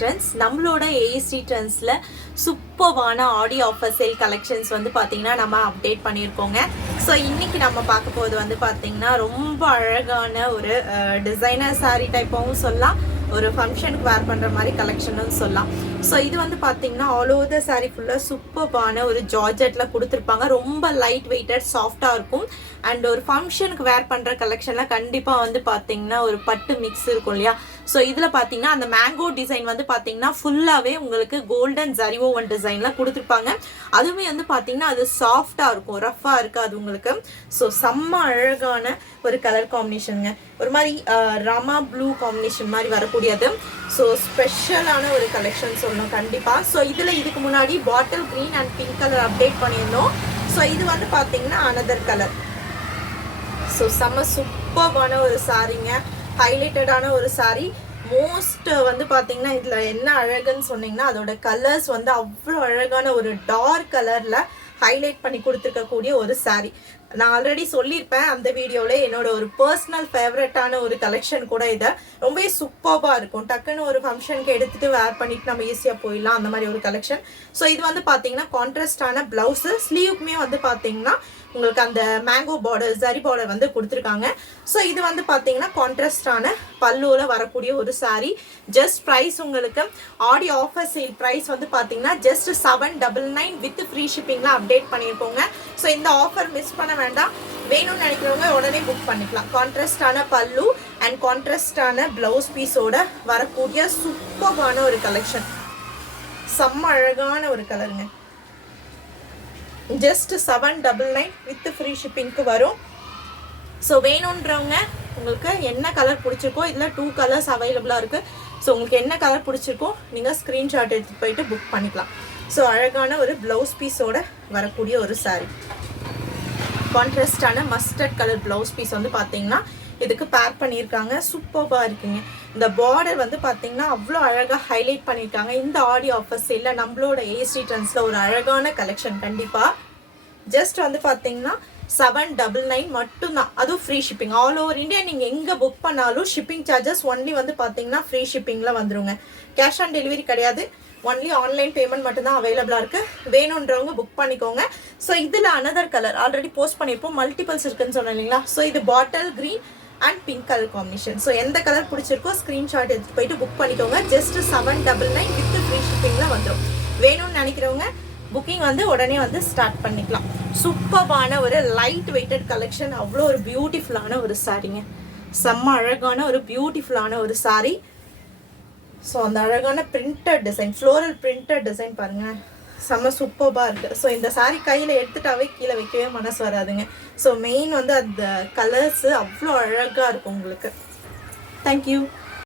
Trends நம்மளோட AST ட்ரெண்ட்ஸில் சூப்பர்வான ஆடி offer sale collections வந்து பார்த்தீங்கன்னா நம்ம அப்டேட் பண்ணியிருக்கோங்க. ஸோ இன்றைக்கி நம்ம பார்க்க போகிறது வந்து பார்த்தீங்கன்னா ரொம்ப அழகான ஒரு டிசைனர் சாரீ டைப்பாகவும் சொல்லலாம், ஒரு ஃபங்க்ஷனுக்கு வேர் பண்ணுற மாதிரி கலெக்ஷனும் சொல்லலாம். ஸோ இது வந்து பார்த்தீங்கன்னா ஆல் ஓவர் த சாரீ ஃபுல்லாக சூப்பர்வான ஒரு ஜார்ஜெட்டில் கொடுத்துருப்பாங்க. ரொம்ப லைட் வெயிட்டட் சாஃப்டாக இருக்கும். அண்ட் ஒரு ஃபங்க்ஷனுக்கு வேர் பண்ணுற கலெக்ஷனில் கண்டிப்பாக வந்து பார்த்தீங்கன்னா ஒரு பட்டு மிக்ஸ் இருக்கும் இல்லையா. ஸோ இதில் பார்த்தீங்கன்னா அந்த மேங்கோ டிசைன் வந்து பார்த்தீங்கன்னா ஃபுல்லாகவே உங்களுக்கு கோல்டன் ஜரி ஓவன் டிசைனில் கொடுத்துருப்பாங்க. அதுவுமே வந்து பார்த்தீங்கன்னா அது சாஃப்டாக இருக்கும், ரஃப்பாக இருக்காது உங்களுக்கு. ஸோ செம்ம அழகான ஒரு கலர் காம்பினேஷனுங்க, ஒரு மாதிரி ராமா ப்ளூ காம்பினேஷன் மாதிரி வரக்கூடியது. ஸோ ஸ்பெஷலான ஒரு கலெக்ஷன் சொல்லணும் கண்டிப்பாக. ஸோ இதில் இதுக்கு முன்னாடி bottle green and pink colour update பண்ணியிருந்தோம். ஸோ இது வந்து பார்த்தீங்கன்னா அனதர் கலர். ஸோ செம்ம சூப்பர்வான ஒரு சாரீங்க, ஹைலைட்டடான ஒரு சாரீ. மோஸ்ட் வந்து பார்த்தீங்கன்னா இதில் என்ன அழகுன்னு சொன்னீங்கன்னா அதோட கலர்ஸ் வந்து அவ்வளோ அழகான ஒரு டார்க் கலரில் ஹைலைட் பண்ணி கொடுத்துருக்கக்கூடிய ஒரு சாரீ. நான் ஆல்ரெடி சொல்லியிருப்பேன் அந்த வீடியோவில், என்னோட ஒரு பர்சனல் ஃபேவரட்டான ஒரு கலெக்ஷன் கூட. இதை ரொம்பவே சூப்பராக இருக்கும், டக்குன்னு ஒரு ஃபங்க்ஷனுக்கு எடுத்துகிட்டு வேர் பண்ணிட்டு நம்ம ஈஸியாக போயிடலாம், அந்த மாதிரி ஒரு கலெக்ஷன். ஸோ இது வந்து பார்த்தீங்கன்னா கான்ட்ராஸ்டான ப்ளவுஸு, ஸ்லீவுக்குமே வந்து பார்த்தீங்கன்னா உங்களுக்கு அந்த மேங்கோ பார்டர் ஜரி பார்டர் வந்து கொடுத்துருக்காங்க. ஸோ இது வந்து பார்த்தீங்கன்னா கான்ட்ராஸ்டான பல்லுவில் வரக்கூடிய ஒரு சாரீ. ஜஸ்ட் ப்ரைஸ் உங்களுக்கு ஆடி ஆஃபர் சேல் ப்ரைஸ் வந்து பார்த்தீங்கன்னா ஜஸ்ட் 799 வித் ஃப்ரீ ஷிப்பிங்லாம் அப்டேட் பண்ணியிருக்கோங்க. ஸோ இந்த ஆஃபர் மிஸ் பண்ண வேண்டாம், வேணும்னு நினைக்கிறவங்க உடனே புக் பண்ணிக்கலாம். கான்ட்ராஸ்டான பல்லு அண்ட் கான்ட்ராஸ்டான ப்ளவுஸ் பீஸோட வரக்கூடிய சூப்பரான ஒரு கலெக்ஷன், செம்ம அழகான ஒரு கலருங்க. ஜஸ்ட் 799 வித் ஃப்ரீ ஷிப்பிங்க்கு வரும். ஸோ வேணுன்றவங்க உங்களுக்கு என்ன கலர் பிடிச்சிருக்கோ, இதில் 2 கலர்ஸ் அவைலபிளாக இருக்குது. ஸோ உங்களுக்கு என்ன கலர் பிடிச்சிருக்கோ நீங்கள் ஸ்க்ரீன்ஷாட் எடுத்துகிட்டு போயிட்டு புக் பண்ணிக்கலாம். ஸோ அழகான ஒரு ப்ளவுஸ் பீஸோட வரக்கூடிய ஒரு சாரீ, கான்ட்ராஸ்டான மஸ்டர்ட் கலர் ப்ளவுஸ் பீஸ் வந்து பார்த்தீங்கன்னா இதுக்கு பேக் பண்ணியிருக்காங்க. சூப்பராக இருக்குங்க. இந்த பார்டர் வந்து பார்த்தீங்கன்னா அவ்வளோ அழகாக ஹைலைட் பண்ணியிருக்காங்க. இந்த ஆடி ஆஃபர் சேலில் நம்மளோட ஏஎஸ்டி ட்ரெண்ட்ஸில் ஒரு அழகான கலெக்ஷன் கண்டிப்பாக. ஜஸ்ட் வந்து பார்த்தீங்கன்னா 799 மட்டும்தான், அதுவும் free shipping. All over India நீங்கள் எங்கே புக் பண்ணாலும் ஷிப்பிங் சார்ஜஸ் ஒன்லி வந்து பார்த்தீங்கன்னா ஃப்ரீ ஷிப்பிங்கில் வந்துருங்க. கேஷ் ஆன் டெலிவரி கிடையாது, ஒன்லி ஆன்லைன் பேமெண்ட் மட்டும்தான் அவைலபிளாக இருக்குது. வேணுன்றவங்க புக் பண்ணிக்கோங்க. ஸோ இதில் அனதர் கலர் ஆல்ரெடி போஸ்ட் பண்ணியிருப்போம், மல்டிபிள்ஸ் இருக்குன்னு சொன்னேன் இல்லைங்களா. ஸோ இது bottle green and pink colour combination. So எந்த கலர் பிடிச்சிருக்கோ ஸ்க்ரீன்ஷாட் எடுத்துகிட்டு போயிட்டு புக் பண்ணிக்கோங்க. ஜஸ்ட் 799 வித் ஃப்ரீ ஷிப்பிங்கில் வந்துடும். வேணும்னு நினைக்கிறவங்க புக்கிங் வந்து உடனே வந்து ஸ்டார்ட் பண்ணிக்கலாம். சூப்பரான ஒரு லைட் வெயிட்டட் கலெக்ஷன், அவ்வளோ ஒரு பியூட்டிஃபுல்லான ஒரு சாரீங்க, செம்ம அழகான ஒரு பியூட்டிஃபுல்லான ஒரு சாரீ. ஸோ அந்த அழகான printed design, floral printed design பாருங்கள், செம்ம சூப்பராக இருக்குது. ஸோ இந்த சாரீ கையில் எடுத்துட்டாவே கீழே வைக்கவே மனசு வராதுங்க. ஸோ மெயின் வந்து அந்த கலர்ஸு அவ்வளோ அழகாக இருக்கும் உங்களுக்கு. தேங்க்யூ.